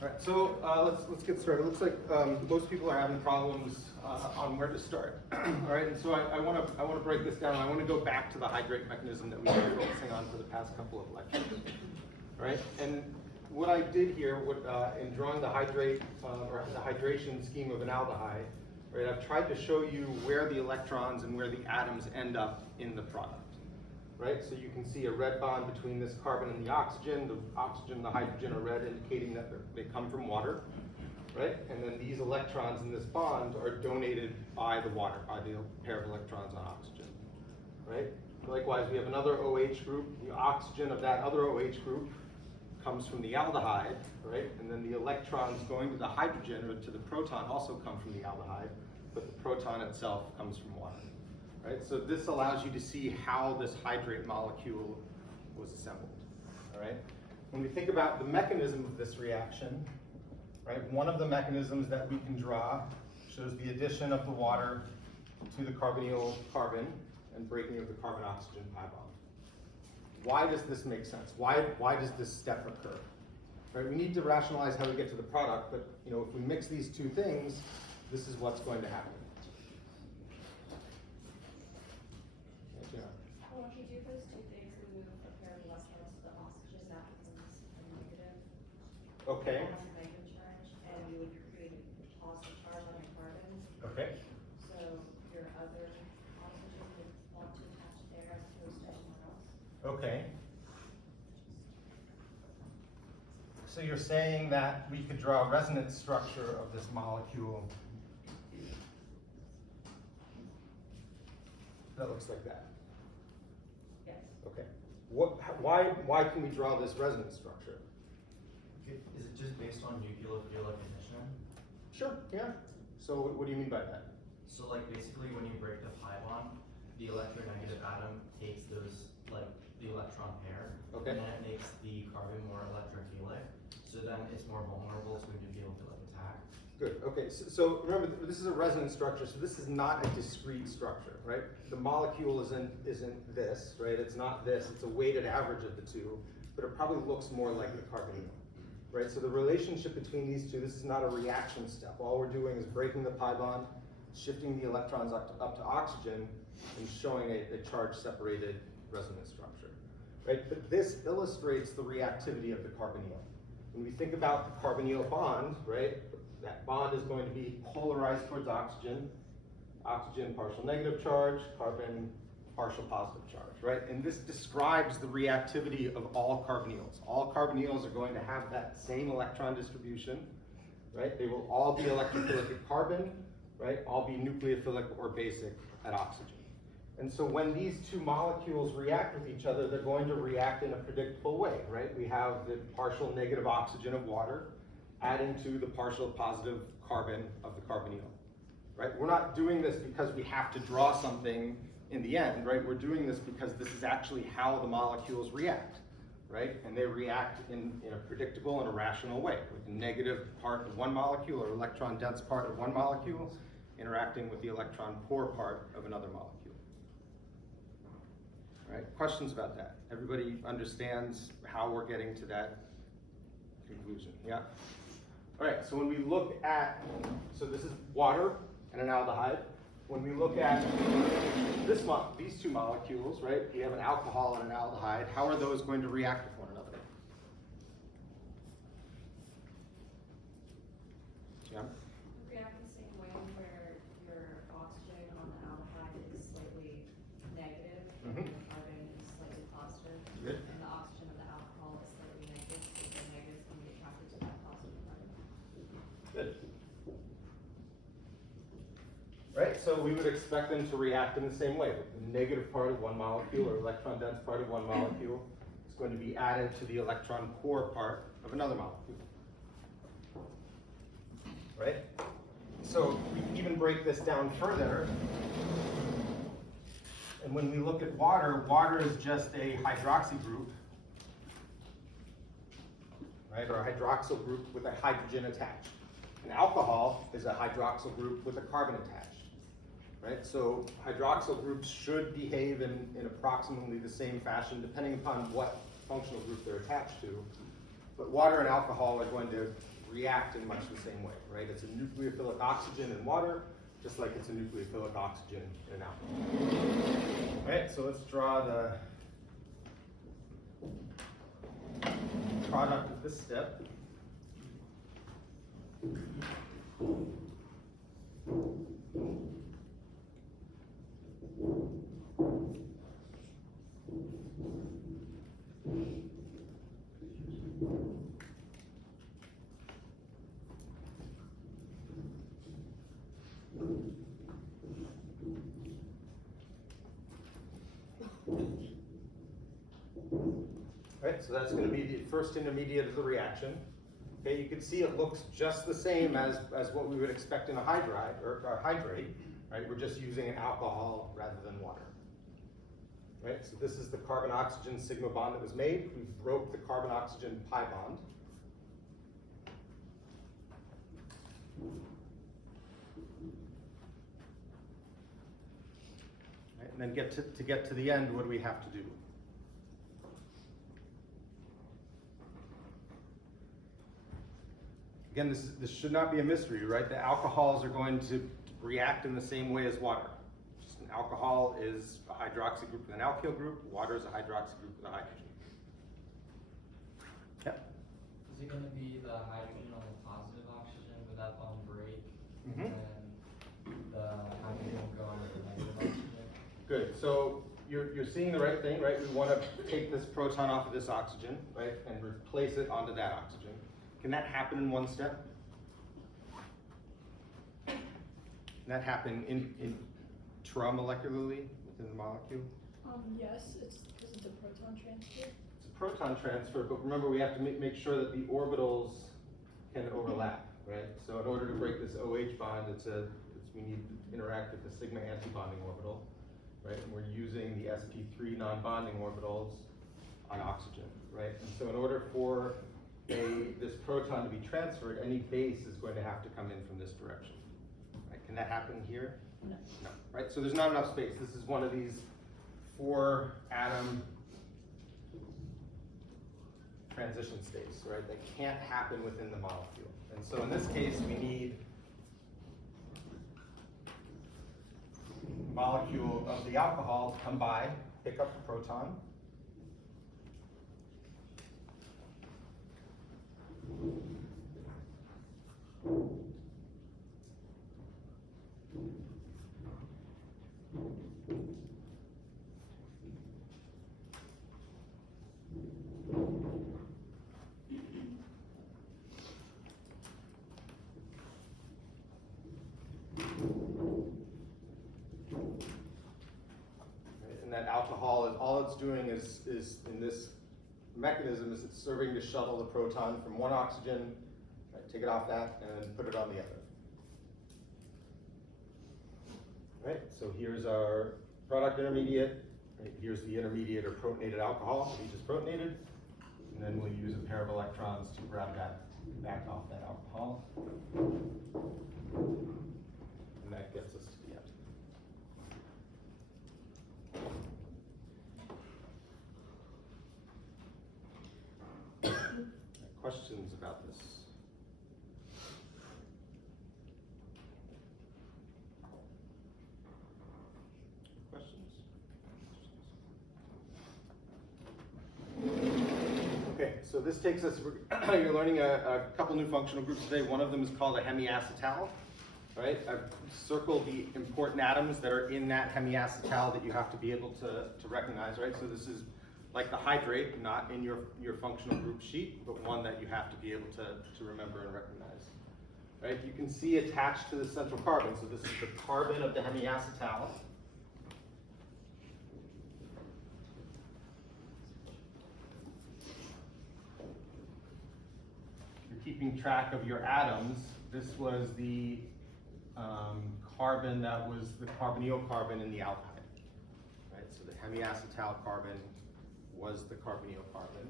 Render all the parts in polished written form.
All right, so let's get started. It looks like most people are having problems on where to start. All right, and so I want to break this down. I want to go back to the hydrate mechanism that we've been focusing on for the past couple of lectures. All right, and what I did here in drawing the hydrate or the hydration scheme of an aldehyde, right? I've tried to show you where the electrons and where the atoms end up in the product. Right, so you can see a red bond between this carbon and the oxygen. The oxygen and the hydrogen are red, indicating that they come from water, right? And then these electrons in this bond are donated by the water, by the pair of electrons on oxygen, right? Likewise, we have another OH group. The oxygen of that other OH group comes from the aldehyde, right? And then the electrons going to the hydrogen or to the proton also come from the aldehyde, but the proton itself comes from water. Right, so this allows you to see how this hydrate molecule was assembled. All right? When we think about the mechanism of this reaction, right, one of the mechanisms that we can draw shows the addition of the water to the carbonyl carbon and breaking of the carbon-oxygen pi bond. Why does this make sense? Why does this step occur? Right, we need to rationalize how we get to the product, but if we mix these two things, this is what's going to happen. Well, if you do those two things, we move a pair of electrons to the oxygen, that becomes a negative. Okay. It has a negative charge, and you would create a positive charge on your carbon. Okay. So your other oxygen would want to attach there as opposed to anywhere else. Okay. So you're saying that we could draw a resonance structure of this molecule that looks like that. Yes. Okay. Why can we draw this resonance structure? Is it just based on nucleophilic addition? Sure, yeah. So what do you mean by that? So like basically when you break the pi bond, the electronegative atom takes those, like the electron pair, Okay. and then it makes the carbon more electrophilic. So then it's more vulnerable to a nucleophilic attack. Good, okay, so remember, this is a resonance structure, so this is not a discrete structure, right? The molecule isn't this, right? It's not this, it's a weighted average of the two, but it probably looks more like the carbonyl, right? So the relationship between these two, this is not a reaction step. All we're doing is breaking the pi bond, shifting the electrons up to oxygen, and showing a charge-separated resonance structure, right? But this illustrates the reactivity of the carbonyl. When we think about the carbonyl bond, right? That bond is going to be polarized towards oxygen. Oxygen partial negative charge, carbon partial positive charge, right? And this describes the reactivity of all carbonyls. All carbonyls are going to have that same electron distribution, right? They will all be electrophilic at carbon, right? All be nucleophilic or basic at oxygen. And so when these two molecules react with each other, they're going to react in a predictable way, right? We have the partial negative oxygen of water adding to the partial positive carbon of the carbonyl, right? We're not doing this because we have to draw something in the end, right? We're doing this because this is actually how the molecules react, right? And they react in a predictable and a rational way, with the negative part of one molecule or electron dense part of one molecule interacting with the electron poor part of another molecule. All right, questions about that? Everybody understands how we're getting to that conclusion, yeah? All right, so when we look at, so this is water and an aldehyde. When we look at these two molecules, right, we have an alcohol and an aldehyde. How are those going to react with one another? Yeah? React the same way where your oxygen on the aldehyde is slightly negative, Mhm. and the carbon is slightly positive. Good. And the oxygen of the alcohol is slightly negative, so the negative is going to be attracted to that positive carbon. Good. Right, so we would expect them to react in the same way. The negative part of one molecule or electron dense part of one molecule is going to be added to the electron poor part of another molecule. Right? So we can even break this down further. And when we look at water, water is just a hydroxy group, right, or a hydroxyl group with a hydrogen attached. An alcohol is a hydroxyl group with a carbon attached, right? So hydroxyl groups should behave in approximately the same fashion depending upon what functional group they're attached to. But water and alcohol are going to react in much the same way, right? It's a nucleophilic oxygen in water, just like it's a nucleophilic oxygen in alcohol. Right, so let's draw the product of this step. Right, so that's going to be the first intermediate of the reaction. Okay, you can see it looks just the same as what we would expect in a hydrate, right? We're just using an alcohol rather than water. Right, so this is the carbon-oxygen sigma bond that was made. We broke the carbon-oxygen pi bond. Right, and then to get to the end, what do we have to do? Again, this should not be a mystery, right? The alcohols are going to react in the same way as water. Just an alcohol is a hydroxy group with an alkyl group. Water is a hydroxy group with a hydrogen. Yep. Is it going to be the hydrogen on the positive oxygen? Would that bond break? Mm-hmm. And the hydrogen will go on to the negative oxygen? Good. So you're seeing the right thing, right? We want to take this proton off of this oxygen, right, and replace it onto that oxygen. Can that happen in one step? Can that happen intramolecularly within the molecule? Yes, it's because it's a proton transfer. It's a proton transfer, but remember we have to make sure that the orbitals can overlap, right? So in order to break this OH bond, we need to interact with the sigma antibonding orbital, right? And we're using the sp3 non-bonding orbitals on oxygen, right? And so in order for this proton to be transferred, any base is going to have to come in from this direction. Right? Can that happen here? No. No. Right? So there's not enough space. This is one of these 4-atom transition states, right? That can't happen within the molecule. And so in this case, we need a molecule of the alcohol to come by, pick up the proton. And that alcohol is all it's doing is in this mechanism is it's serving to shuttle the proton from one oxygen, right, take it off that, and then put it on the other. Right, so here's our product intermediate. Right, here's the intermediate or protonated alcohol. Each is protonated, and then we'll use a pair of electrons to grab that back off that alcohol, and that gets us to the end. Questions about this? Questions? Okay, so this takes us, you're learning a couple new functional groups today. One of them is called a hemiacetal, right? I've circled the important atoms that are in that hemiacetal that you have to be able to recognize, right? So this is like the hydrate, not in your functional group sheet, but one that you have to be able to remember and recognize. Right? You can see attached to the central carbon, so this is the carbon of the hemiacetal. You're keeping track of your atoms. This was the carbon that was the carbonyl carbon in the alkyne. Right? So the hemiacetal carbon was the carbonyl carbon,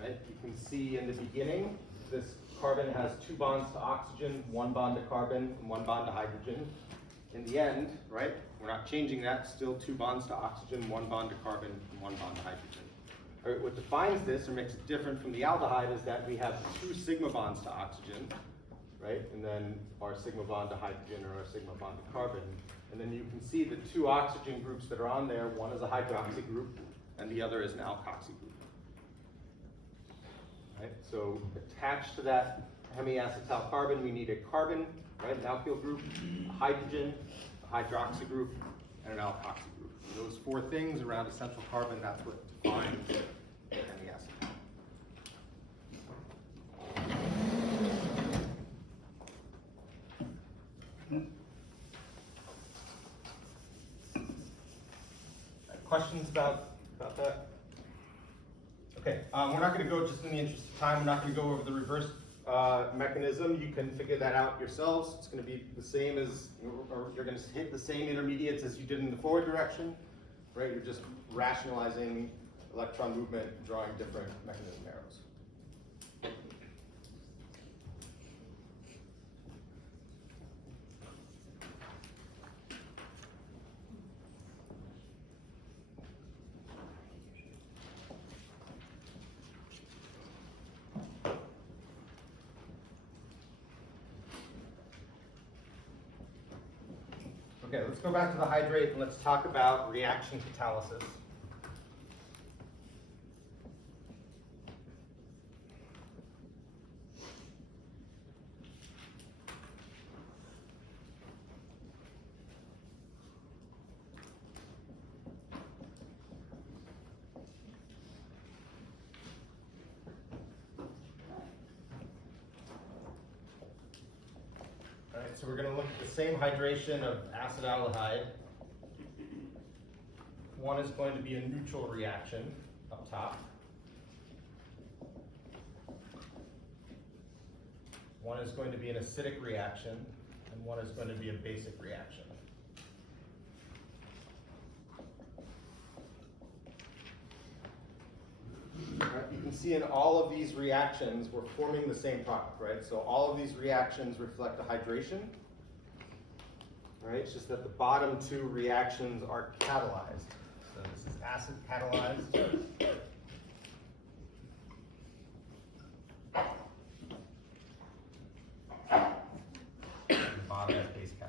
right? You can see in the beginning, this carbon has 2 bonds to oxygen, 1 bond to carbon, and 1 bond to hydrogen. In the end, right, we're not changing that, still 2 bonds to oxygen, 1 bond to carbon, and 1 bond to hydrogen. All right, what defines this or makes it different from the aldehyde is that we have 2 sigma bonds to oxygen, right? And then our sigma bond to hydrogen or our sigma bond to carbon. And then you can see the 2 oxygen groups that are on there. One is a hydroxy group and the other is an alkoxy group. Right? So attached to that hemiacetal carbon, we need a carbon, right, an alkyl group, a hydrogen, a hydroxy group, and an alkoxy group. And those 4 things around a central carbon, that's what defines hemiacetal. Questions about that? Okay, we're not going to go, just in the interest of time, we're not going to go over the reverse mechanism. You can figure that out yourselves. It's going to be the same as, or you're going to hit the same intermediates as you did in the forward direction, right? You're just rationalizing electron movement, drawing different mechanism arrows. Okay, let's go back to the hydrate and let's talk about reaction catalysis. So we're going to look at the same hydration of acetaldehyde. One is going to be a neutral reaction up top. One is going to be an acidic reaction, and one is going to be a basic reaction. Right, you can see in all of these reactions, we're forming the same product, right? So all of these reactions reflect the hydration, right? It's just that the bottom 2 reactions are catalyzed. So this is acid catalyzed. The bottom is base catalyzed.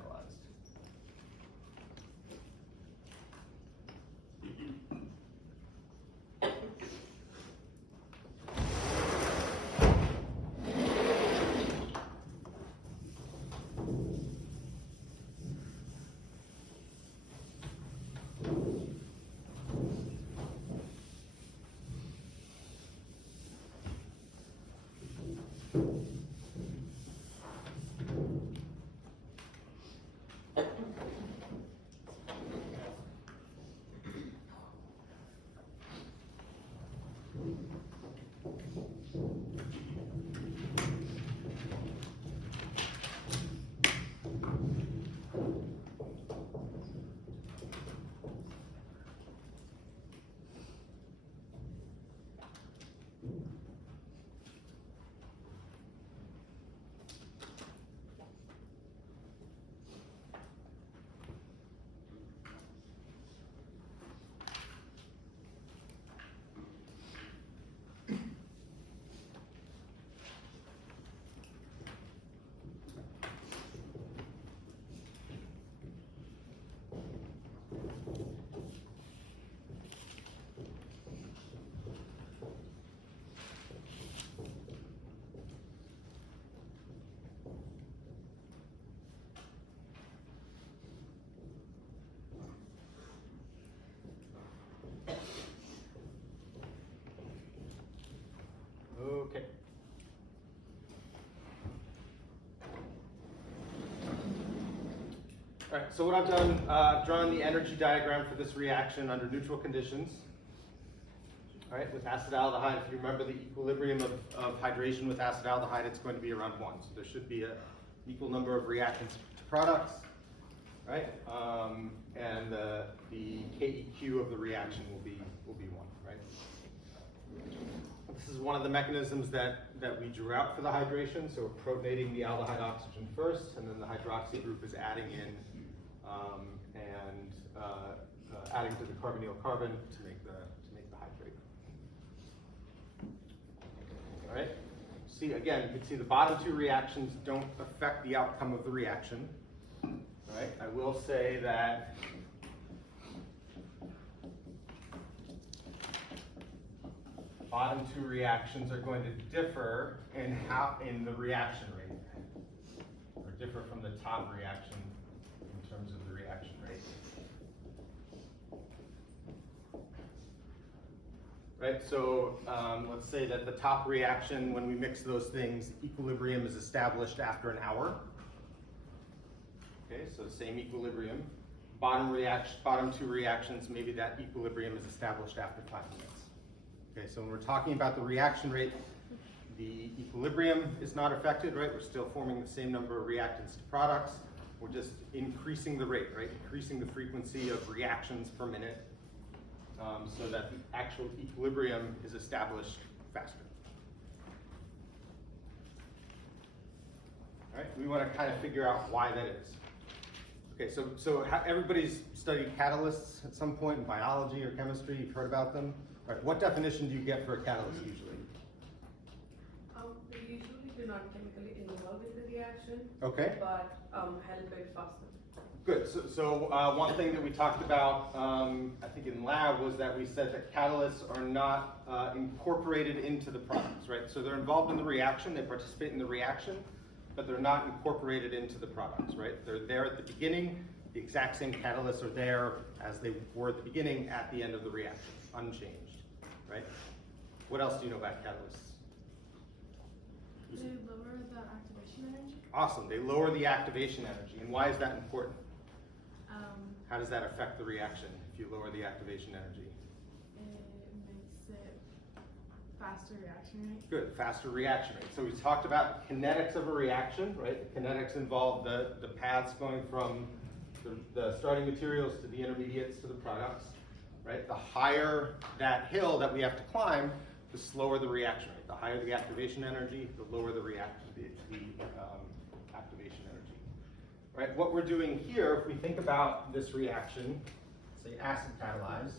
Okay. All right, so what I've done, I've drawn the energy diagram for this reaction under neutral conditions. All right, with acetaldehyde, if you remember the equilibrium of hydration with acetaldehyde, it's going to be around 1. So there should be an equal number of reactants to products, right? And the KEQ of the reaction will be 1, right? This is one of the mechanisms that we drew out for the hydration. So we're protonating the aldehyde oxygen first, and then the hydroxy group is adding in adding to the carbonyl carbon to make the hydrate. see, again, you can see the bottom two reactions don't affect the outcome of the reaction. Right? I will say that bottom two reactions are going to differ in the reaction rate, or differ from the top reaction in terms of the reaction rate. Right, so let's say that the top reaction, when we mix those things, equilibrium is established after an hour. Okay, so same equilibrium. Bottom two reactions, maybe that equilibrium is established after 5 minutes. Okay, so when we're talking about the reaction rate, the equilibrium is not affected, right? We're still forming the same number of reactants to products. We're just increasing the rate, right? Increasing the frequency of reactions per minute so that the actual equilibrium is established faster. All right, we want to kind of figure out why that is. Okay, so everybody's studied catalysts at some point in biology or chemistry. You've heard about them. All right, what definition do you get for a catalyst usually? They usually do not chemically involve in the reaction, Okay, but help it faster. good. So one thing that we talked about, I think in lab, was that we said that catalysts are not incorporated into the products, right? So they're involved in the reaction, they participate in the reaction, but they're not incorporated into the products, right? They're there at the beginning. The exact same catalysts are there as they were at the beginning at the end of the reaction, unchanged, right? What else do you know about catalysts? They lower the activation energy. Awesome, they lower the activation energy. And why is that important? Um, How does that affect the reaction if you lower the activation energy? it makes it faster reaction rate. Good, faster reaction rate. So we talked about kinetics of a reaction, right? The kinetics involve the paths going from the starting materials to the intermediates to the products, right? The higher that hill that we have to climb, the slower the reaction rate. The higher the activation energy, the lower the activation energy, right? What we're doing here, if we think about this reaction, say acid catalyzed,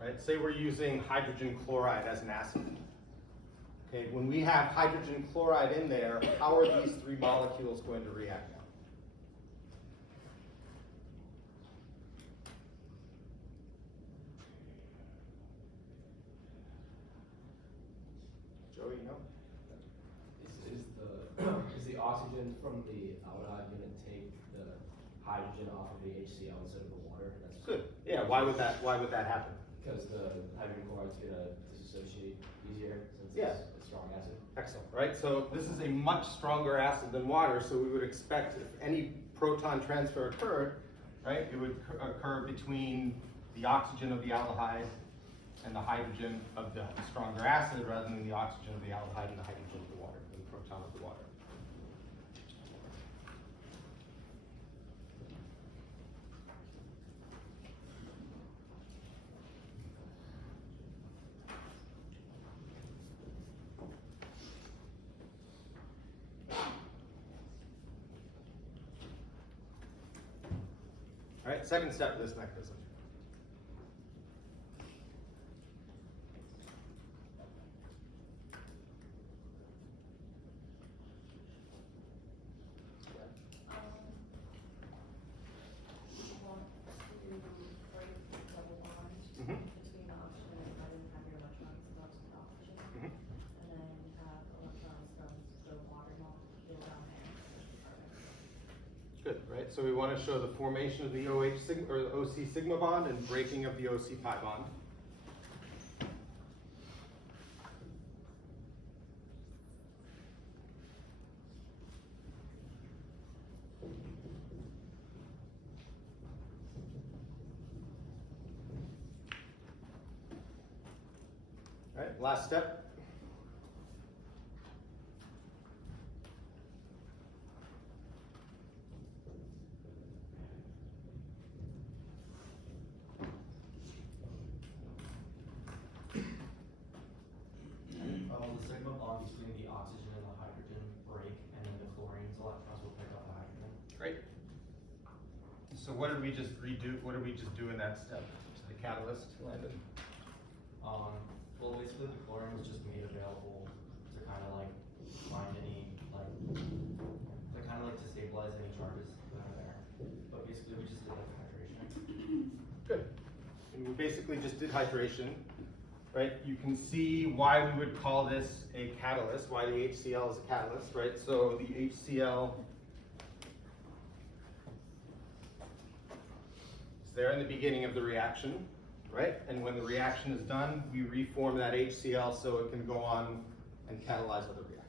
right? Say we're using hydrogen chloride as an acid. Okay, when we have hydrogen chloride in there, how are these three molecules going to react now? Joey, you know? Is the oxygen from the aldehyde going to take the hydrogen off of the HCl instead of the water? That's Good. Yeah, why would that happen? because the hydrogen chloride's going to disassociate easier since Yeah. it's a strong acid. Excellent, right? So this is a much stronger acid than water, so we would expect if any proton transfer occurred, right, it would occur between the oxygen of the aldehyde and the hydrogen of the stronger acid rather than the oxygen of the aldehyde and the hydrogen of the water, and the proton of the water. All right, second step of this mechanism. Want to break the double bond Mhm. between the oxygen and carbon, have your electrons go to the oxygen, Mhm. and then have electrons from the water molecule down there to the carbon. Good, right? So we want to show the formation of the OH sigma or the OC sigma bond and breaking of the OC pi bond. All right, last step. The sigma bond between the oxygen and the hydrogen break, what did we just redo? What did we just do in that step to the catalyst, Landon? Well, basically the chlorine was just made available to kind of like find any to stabilize any charges that are there. But basically we just did like hydration. Good. And we basically just did hydration, right? You can see why we would call this a catalyst, why the HCl is a catalyst, right? So the HCl is there in the beginning of the reaction, right? And when the reaction is done, we reform that HCl so it can go on and catalyze other reactions.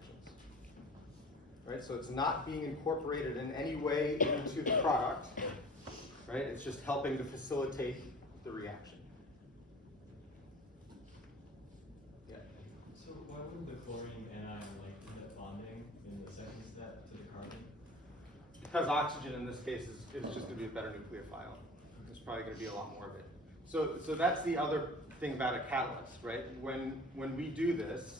Right? So it's not being incorporated in any way into the product, right? It's just helping to facilitate the reaction. Yeah. So why wouldn't the chlorine anion end up bonding in the second step to the carbon? Because oxygen in this case is just going to be a better nucleophile. There's probably going to be a lot more of it. So that's the other thing about a catalyst, right? When we do this,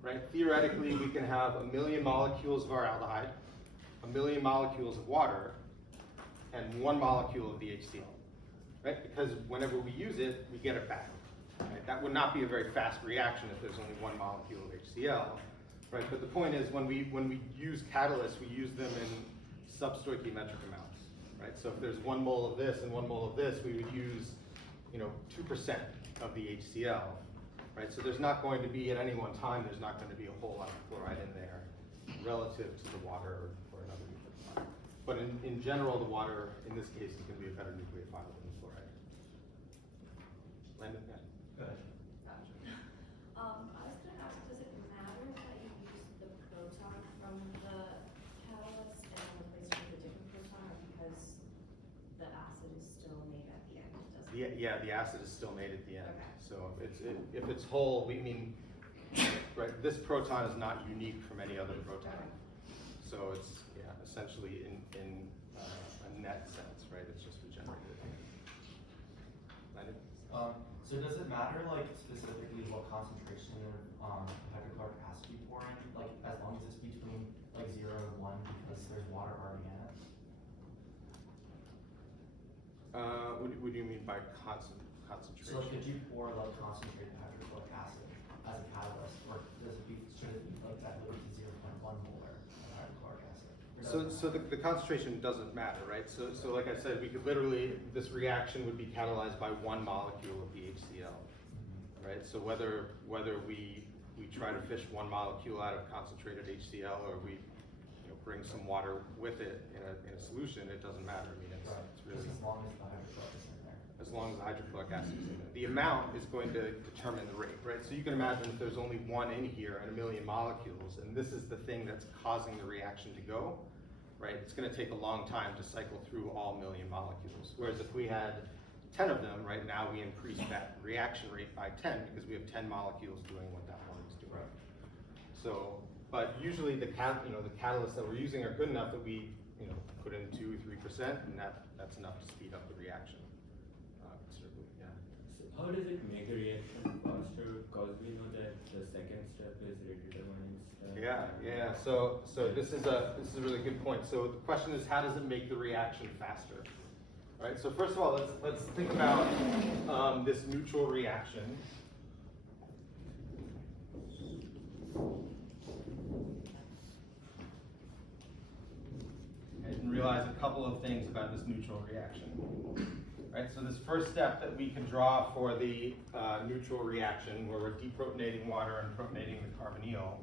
right, theoretically we can have 1 million molecules of our aldehyde, 1 million molecules of water, and 1 molecule of the HCl, right? Because whenever we use it, we get it back. Right? That would not be a very fast reaction if there's only 1 molecule of HCl, right? But the point is when we use catalysts, we use them in substoichiometric amounts, right? So if there's 1 mole of this and 1 mole of this, we would use 2% of the HCl, right? So there's not going to be, at any one time, there's not going to be a whole lot of chloride in there relative to the water or another nucleophile. But in general, the water, in this case, is going to be a better nucleophile than the chloride. Landon, yeah. Good. Gotcha. I was gonna ask, does it matter that you use the proton from the catalyst and replace it with a different proton, or because the acid is still made at the end? Yeah, the acid is still made at the end. Okay. So if it's whole, we mean, right, this proton is not unique from any other proton. So it's, essentially in a net sense, right? It's just regenerated. Landon? So does it matter specifically what concentration of hydrochloric acid you pour in? As long as it's between 0 and 1 because there's water already in it? What do you mean by concentration? So could you pour concentrated hydrochloric acid as a catalyst, or should it be diluted to 0.1 molar of hydrochloric acid? So the concentration doesn't matter, right? So like I said, we could literally, this reaction would be catalyzed by 1 molecule of the HCl, right? So whether we try to fish 1 molecule out of concentrated HCl or we bring some water with it in a solution, it doesn't matter. I mean, it's really, as long as the hydrochloric is in there. as long as the hydrochloric acid is in it. The amount is going to determine the rate, right? So you can imagine if there's only 1 in here and 1 million molecules, and this is the thing that's causing the reaction to go, right? It's going to take a long time to cycle through all 1 million molecules. Whereas if we had 10 of them, right now we increase that reaction rate by 10 because we have 10 molecules doing what that one is doing. Right. So, but usually the catalysts that we're using are good enough that we put in 2-3%, and that's enough to speed up the reaction considerably. Yeah. So how does it make the reaction faster? Because we know that the second step is redetermined step. Yeah. So this is a really good point. So the question is, how does it make the reaction faster? Right. So first of all, let's think about this neutral reaction. And realize a couple of things about this neutral reaction. Right, so this first step that we can draw for the neutral reaction, where we're deprotonating water and protonating the carbonyl,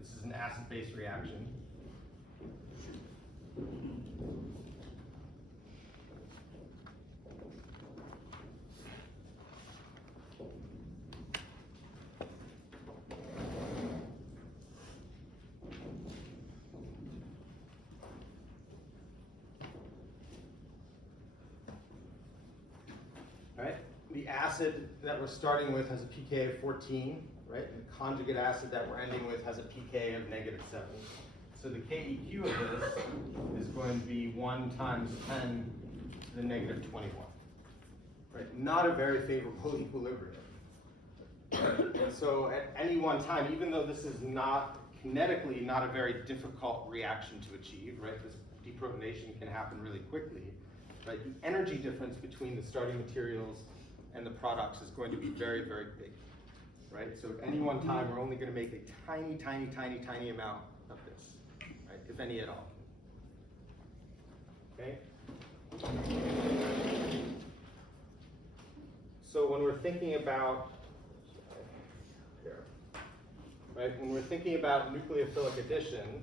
this is an acid-base reaction. Right? The acid that we're starting with has a pK of 14, right? And the conjugate acid that we're ending with has a pK of -7. So the KEQ of this is going to be 1 times 10 to the -21. Right? Not a very favorable equilibrium. And so at any one time, even though this is not kinetically not a very difficult reaction to achieve, right? This deprotonation can happen really quickly. right? The energy difference between the starting materials and the products is going to be very, very big, right? So at any one time, we're only gonna make a tiny, tiny, tiny, tiny amount of this, right? If any at all. Okay? So when we're thinking about, here, right? When we're thinking about nucleophilic addition,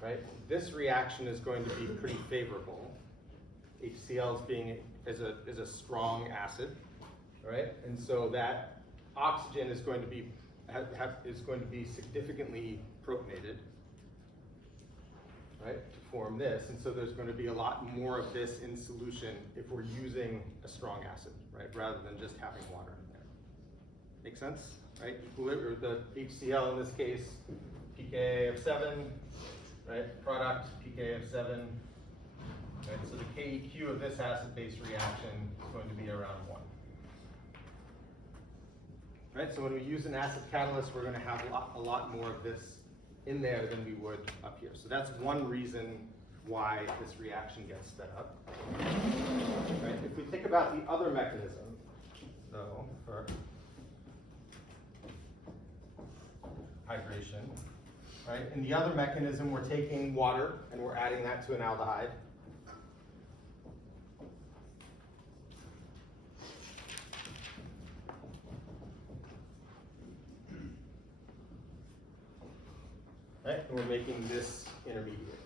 right? This reaction is going to be pretty favorable. HCl is a strong acid, right? And so that oxygen is going to be significantly protonated, right, to form this. And so there's going to be a lot more of this in solution if we're using a strong acid, right, rather than just having water in there. Make sense, right? Or the HCl in this case, pKa of 7, right? Product pKa of 7. Right? So the KEQ of this acid-base reaction is going to be around 1. Right? So when we use an acid catalyst, we're going to have a lot more of this in there than we would up here. So that's one reason why this reaction gets sped up. Right? If we think about the other mechanism, though, for hydration, right? In the other mechanism, we're taking water and we're adding that to an aldehyde. Right? And we're making this intermediate.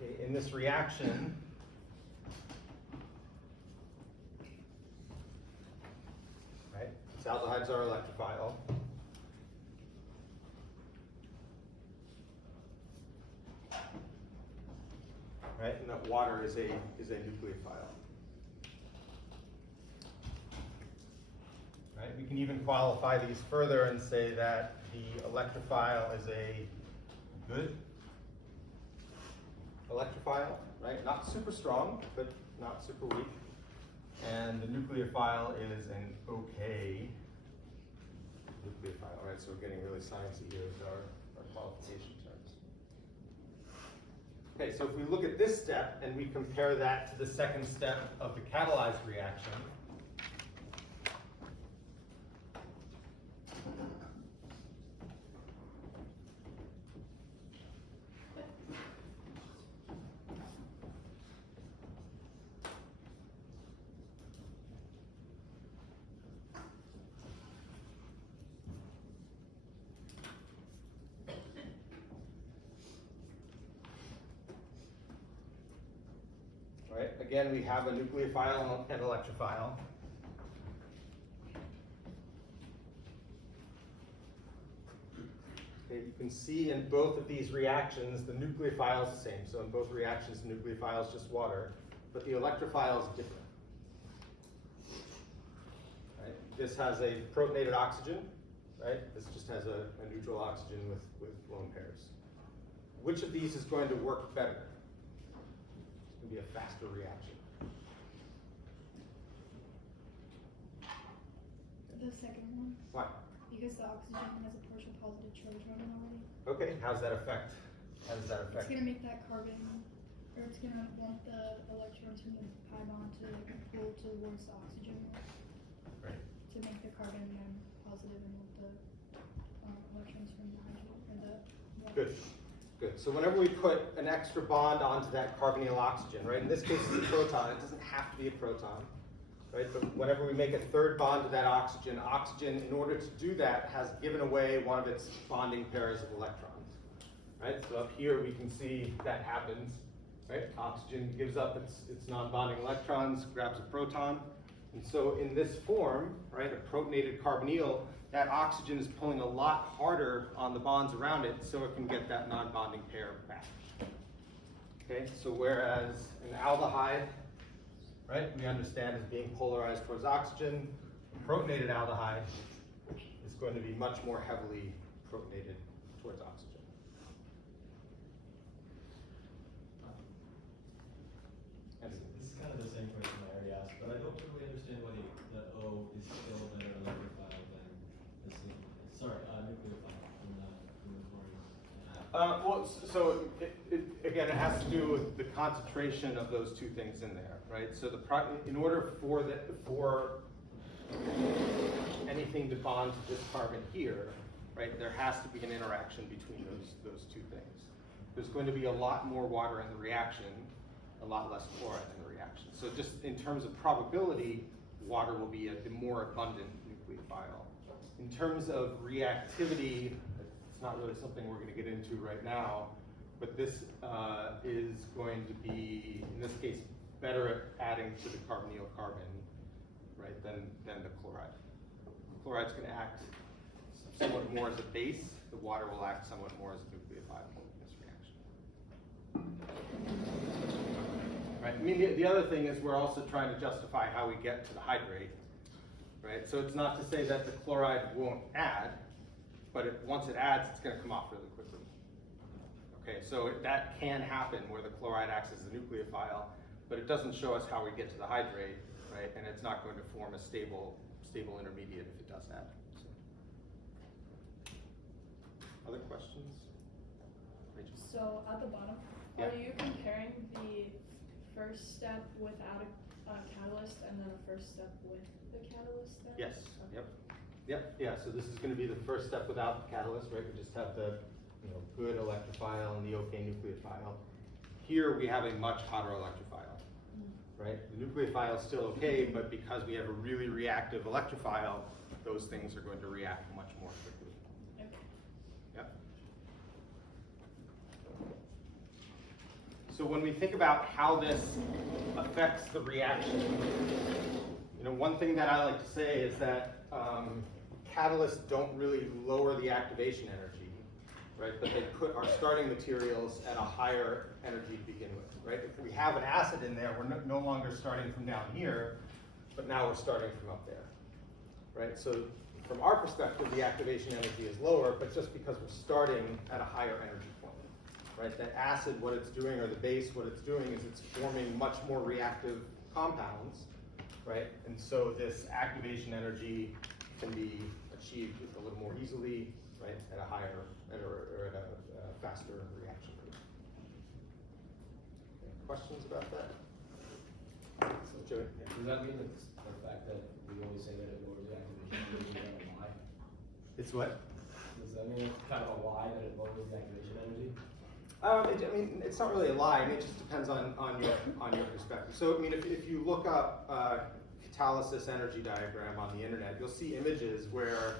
Okay, in this reaction, right? These aldehydes are electrophile. Right? And that water is a nucleophile. Right? We can even qualify these further and say that the electrophile is a good electrophile, right? Not super strong, but not super weak. And the nucleophile is an okay nucleophile, right? So we're getting really sciencey here with our qualification terms. Okay, so if we look at this step and we compare that to the second step of the catalyzed reaction, right? Again, we have a nucleophile and electrophile. Okay, you can see in both of these reactions, the nucleophile is the same. So in both reactions, the nucleophile is just water, but the electrophile is different. Right? This has a protonated oxygen, right? This just has a neutral oxygen with lone pairs. Which of these is going to work better? It's going to be a faster reaction. The second one, Why? because the oxygen has a partial positive charge on it already. Okay, how does that affect? It's gonna make that carbon, or it's gonna want the electrons from the pi bond to pull towards the oxygen Right. to make the carbon positive and want the electrons from the hydrogen or the water. Good. Good. So whenever we put an extra bond onto that carbonyl oxygen, right? In this case, it's a proton. It doesn't have to be a proton, right? But whenever we make a third bond to that oxygen, in order to do that, has given away one of its bonding pairs of electrons, right? So up here we can see that happens, right? Oxygen gives up its non-bonding electrons, grabs a proton, and so in this form, right, a protonated carbonyl, that oxygen is pulling a lot harder on the bonds around it, so it can get that non-bonding pair back. Okay, so whereas an aldehyde, right, we understand as being polarized towards oxygen, a protonated aldehyde is going to be much more heavily protonated towards oxygen. This is kind of the same question I already asked, but I don't really understand why the O is still a better electrophile than the nucleophile in the So again, it has to do with the concentration of those two things in there, right? So in order for anything to bond to this carbon here, right, there has to be an interaction between those two things. There's going to be a lot more water in the reaction, a lot less chloride in the reaction. So just in terms of probability, water will be a more abundant nucleophile. In terms of reactivity, it's not really something we're going to get into right now, but this is going to be, in this case, better at adding to the carbonyl carbon, right, than the chloride. The chloride's going to act somewhat more as a base. The water will act somewhat more as a nucleophile in this reaction. Right. I mean, the other thing is we're also trying to justify how we get to the hydrate. Right. So it's not to say that the chloride won't add, but once it adds, it's going to come off really quickly. Okay. So that can happen where the chloride acts as a nucleophile, but it doesn't show us how we get to the hydrate, right? And it's not going to form a stable intermediate if it does add. So. Other questions? Rachel? So at the bottom, Yeah. are you comparing the first step without a catalyst and then a first step with the catalyst there? Yes. Okay. Yep. Yeah. So this is going to be the first step without the catalyst, right? We just have the good electrophile and the okay nucleophile. Here we have a much hotter electrophile. Right? The nucleophile is still okay, but because we have a really reactive electrophile, those things are going to react much more quickly. Okay. Yep. So when we think about how this affects the reaction, one thing that I like to say is that catalysts don't really lower the activation energy, right? But they put our starting materials at a higher energy to begin with, right? If we have an acid in there, we're no longer starting from down here, but now we're starting from up there, right? So from our perspective, the activation energy is lower, but just because we're starting at a higher energy point, right? That acid, what it's doing, or the base, what it's doing is it's forming much more reactive compounds, right? And so this activation energy can be achieved a little more easily, right? At a higher, or at a faster reaction rate. Okay, questions about that? So, Joey? Yeah. Does that mean that the fact that we always say that it lowers the activation energy is a lie? It's what? Does that mean it's kind of a lie that it lowers the activation energy? I mean, it's not really a lie. I mean, it just depends on your perspective. So, I mean, if you look up catalysis energy diagram on the internet, you'll see images where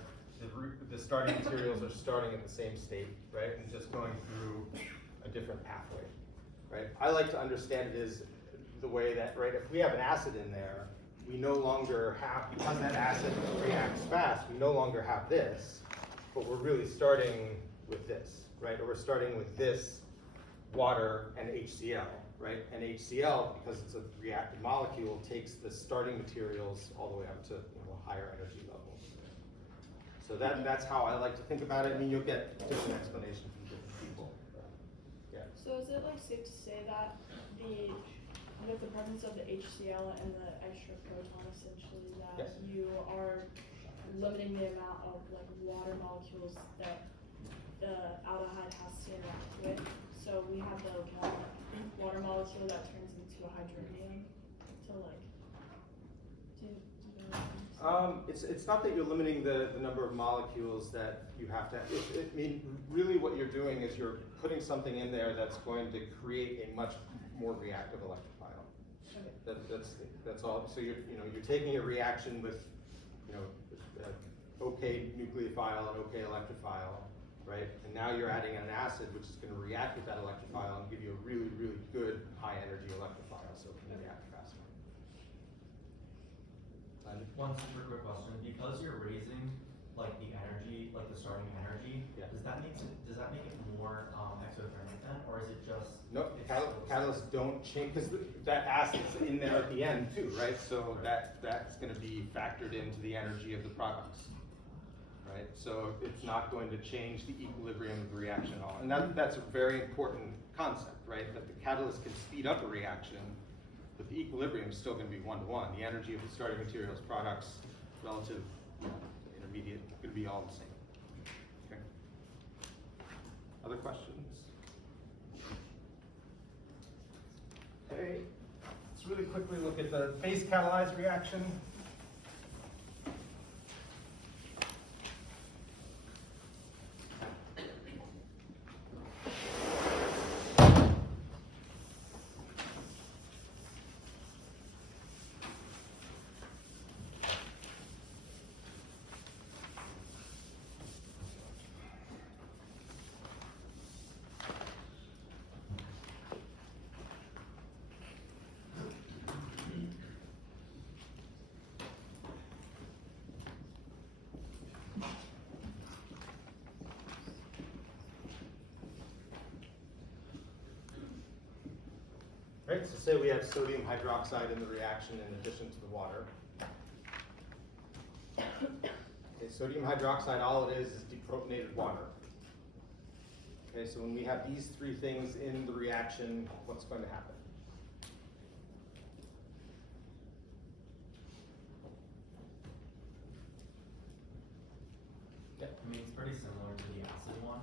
the starting materials are starting at the same state, right, and just going through a different pathway, right? I like to understand it as the way that, right, if we have an acid in there, we no longer have, because that acid reacts fast, we no longer have this, but we're really starting with this, right? Or we're starting with this water and HCl, right? And HCl, because it's a reactive molecule, takes the starting materials all the way up to a higher energy level. So that's how I like to think about it. I mean, you'll get different explanations from different people. Yeah. So is it like safe to say that with the presence of the HCl and the extra proton, essentially, that Yes. you are limiting the amount of like water molecules that the aldehyde has to interact with? So we have the water molecule that turns into a hydronium to like do It's not that you're limiting the number of molecules that you have to. I mean, really, what you're doing is you're putting something in there that's going to create a much more reactive electrophile. Okay. That's all. So you're taking a reaction with okay nucleophile and okay electrophile, right? And now you're adding an acid which is going to react with that electrophile and give you a really, really good high energy electrophile, so it can react faster. One super quick question, because you're raising like the energy, like the starting energy, Yeah. does that make it more exothermic then, or is it just? No, it's catalysts don't change, because that acid's in there at the end too, right? So that's going to be factored into the energy of the products, right? So it's not going to change the equilibrium of the reaction at all. And that's a very important concept, right? That the catalyst can speed up a reaction, but the equilibrium is still going to be 1-to-1. The energy of the starting materials, products, relative, intermediate, going to be all the same. Okay. Other questions? Okay, let's really quickly look at the base catalyzed reaction. Right, so say we have sodium hydroxide in the reaction in addition to the water. Okay, sodium hydroxide, all it is deprotonated water. Okay, so when we have these three things in the reaction, what's going to happen? I mean, it's pretty similar to the acid one.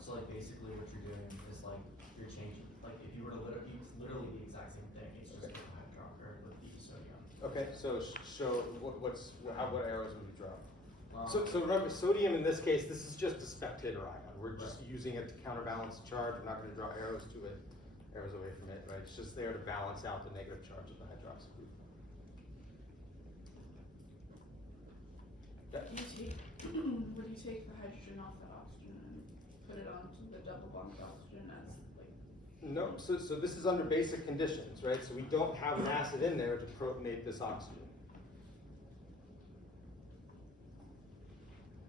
So like basically what you're doing is like you're changing, like if you were to literally the exact same thing, it's just with hydroxide with the sodium. Okay, so what arrows would we draw? So remember, sodium in this case, this is just a spectator ion. We're just using it to counterbalance the charge. We're not going to draw arrows to it, arrows away from it, right? It's just there to balance out the negative charge of the hydroxy group. Yeah. Would you take the hydrogen off the oxygen and put it onto the double bonded oxygen as like? No, so this is under basic conditions, right? So we don't have an acid in there to protonate this oxygen.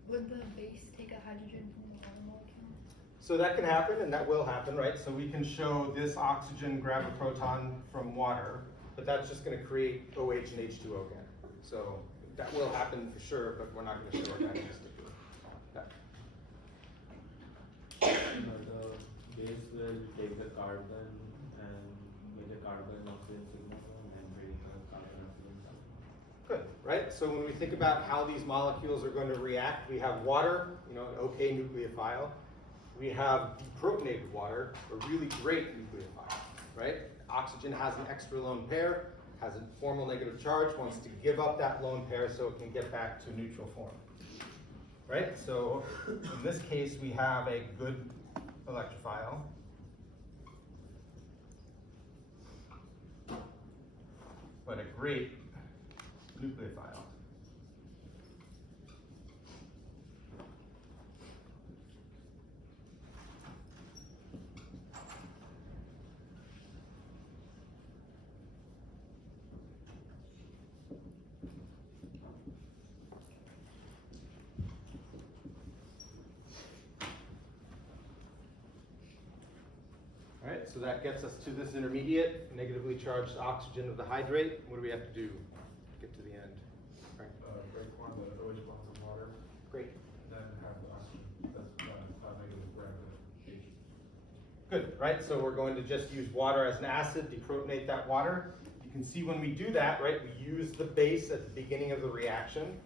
Would the base take a hydrogen from the water molecule? So that can happen, and that will happen, right? So we can show this oxygen grab a proton from water, but that's just going to create OH and H2O again. So that will happen for sure, but we're not going to show it mechanistically. Yeah. The base will take the carbon and make the carbon oxygen sigma and break the carbon oxygen sigma. Good, right? So when we think about how these molecules are going to react, we have water, an okay nucleophile. We have deprotonated water, a really great nucleophile, right? Oxygen has an extra lone pair, has a formal negative charge, wants to give up that lone pair so it can get back to neutral form, right? So in this case, we have a good electrophile. But a great nucleophile. All right, so that gets us to this intermediate, negatively charged oxygen of the hydrate. What do we have to do to get to the end? Right. Break one of the OH bonds in water, Great. then have the oxygen that's negative gravity. Good, right? So we're going to just use water as an acid, deprotonate that water. You can see when we do that, right, we use the base at the beginning of the reaction.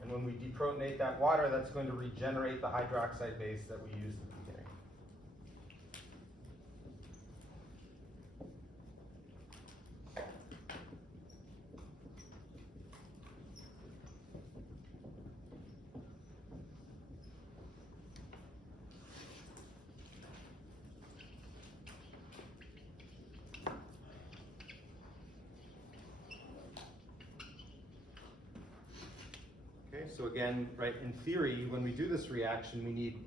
And when we deprotonate that water, that's going to regenerate the hydroxide base that we used at the beginning. Okay, so again, right, in theory, when we do this reaction, we need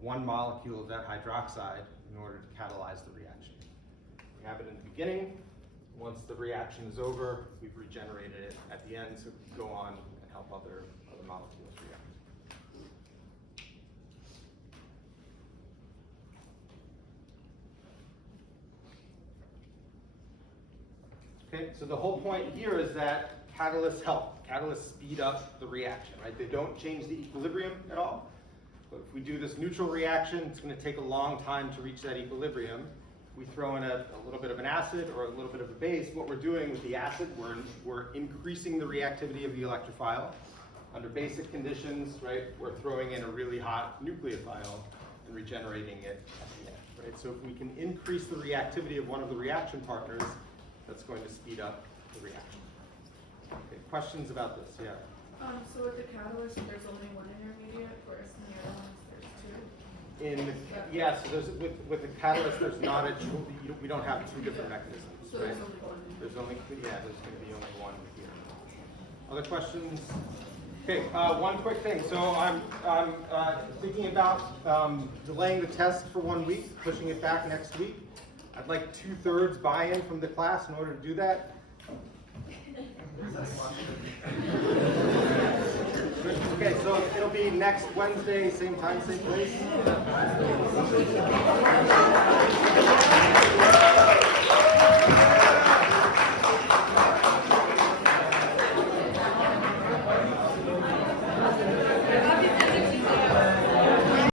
one molecule of that hydroxide in order to catalyze the reaction. We have it in the beginning. Once the reaction is over, we've regenerated it at the end, so we can go on and help other molecules react. Okay, so the whole point here is that catalysts help. Catalysts speed up the reaction, right? They don't change the equilibrium at all. But if we do this neutral reaction, it's going to take a long time to reach that equilibrium. If we throw in a little bit of an acid or a little bit of a base, what we're doing with the acid, we're increasing the reactivity of the electrophile. Under basic conditions, right, we're throwing in a really hot nucleophile. and regenerating it at the end, right? So if we can increase the reactivity of one of the reaction partners, that's going to speed up the reaction. Okay, questions about this? Yeah. So with the catalyst, there's only one intermediate, whereas in the other ones, there's two. Yes, with the catalyst, there's not we don't have two different mechanisms, So right? there's only one. There's going to be only one here. Other questions? Okay, one quick thing. So I'm thinking about delaying the test for 1 week, pushing it back next week. I'd like 2/3 buy-in from the class in order to do that. Okay, so it'll be next Wednesday, same time, same place.